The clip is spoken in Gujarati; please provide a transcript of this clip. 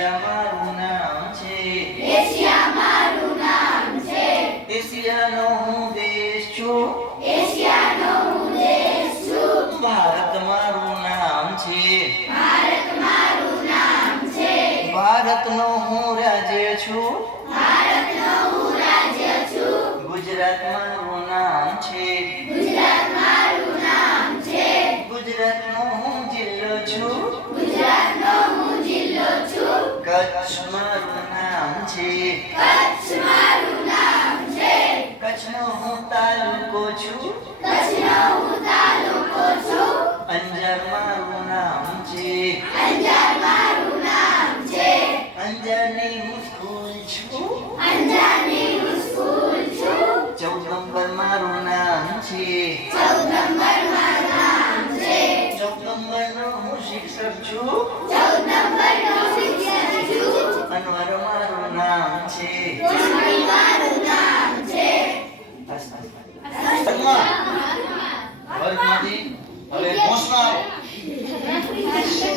એશિયા મારું નામ છે. એશિયા મારું નામ છે. એશિયાનો હું દેશ છું. એશિયાનો હું દેશ છું. ભારત મારું નામ છે. ભારત મારું નામ છે. ભારતનો હું રાજ્ય છું. ભારતનો હું રાજ્ય છું. ગુજરાત મારું નામ છે. ગુજરાત મારું નામ છે. ગુજરાતનો હું જિલ્લો છું. ગુજરાતનો હું જિલ્લો છું. કચ્છ મારું નામ છે. કચ્છ મારું નામ છે. કચ્છનો હું તાલુકો છું. કચ્છનો હું તાલુકો છું. અંજાર મારું નામ છે. અંજાર મારું નામ છે. અંજારની હું સ્કૂલ છું. અંજારની હું સ્કૂલ છું. 14 નંબર મારું નામ છે. 14 નંબર મારું નામ છે. 14 નંબરનો હું શિક્ષક છું.